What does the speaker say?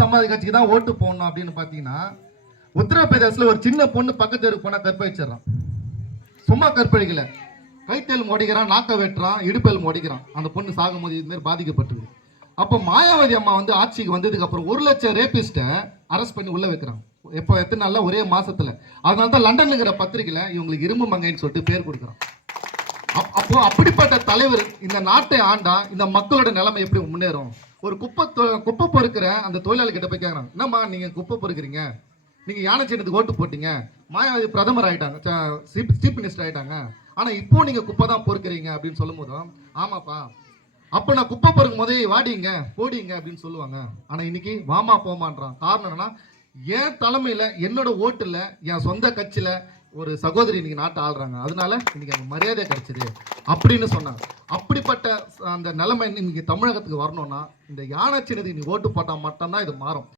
சமாதி கட்சிக்கு தான் ஓட்டு போடணும் அப்படின்னு பாத்தீங்கன்னா, உத்தரப்பிரதேசல ஒரு சின்ன பொண்ணு பக்கத்து தெருக்கு போனா கற்பழிச்சிடறான். சும்மா கற்பழிக்கல, கைத்தேல் மோடிக்கிறான், நாக்க வெட்டுறான், இடுப்பேல் மோடிக்கிறான். அந்த பொண்ணு சாகும்போது இது மாதிரி பாதிக்கப்பட்டிருக்கு. அப்போ மாயாவதி அம்மா வந்து ஆட்சிக்கு வந்ததுக்கு அப்புறம் 1 லட்சம் ரேபிஸ்ட அரெஸ்ட் பண்ணி உள்ள வைக்கிறாங்க. எப்போ எத்தனை நாள்ல? ஒரே மாசத்துல. அதனால தான் லண்டன்ல இருக்கிற பத்திரிகையில இவங்களுக்கு இரும்பு மங்கைன்னு சொல்லிட்டு பேர் கொடுக்குறான். அப்போ அப்படிப்பட்ட தலைவர் இந்த நாட்டை ஆண்டா இந்த மக்களோட நிலைமை எப்படி முன்னேறும்? ஒரு குப்பை பொறுக்கிற அந்த தொழிலாளி கிட்ட போய் கேட்கறாங்க, என்னம்மா நீங்க குப்பை பொறுக்கிறீங்க, நீங்க யானை சின்னத்துக்கு ஓட்டு போட்டீங்க, மாயாவதி பிரதமர் ஆயிட்டாங்க, சீஃப் மினிஸ்டர் ஆயிட்டாங்க, ஆனா இப்போ நீங்க குப்பை தான் பொறுக்கிறீங்க அப்படின்னு சொல்லும் போதும், ஆமாப்பா அப்ப நான் குப்பை பொறுக்கும் போதே வாடிங்க போடிங்க அப்படின்னு சொல்லுவாங்க. ஆனா இன்னைக்கு வாமா போமான்றான். காரணம் என்னன்னா, என் தலைமையில என்னோட ஓட்டுல என் சொந்த கட்சியில ஒரு சகோதரி இன்னைக்கு நாட்டை ஆள்றாங்க, அதனால இன்னைக்கு அந்த மரியாதை கிடைச்சது அப்படின்னு சொன்னாங்க. அப்படிப்பட்ட அந்த நிலைமை இன்னைக்கு தமிழகத்துக்கு வரணும்னா இந்த யானை சின்னதுக்கு நீ ஓட்டு போட்டா மட்டும்தான் இது மாறும்.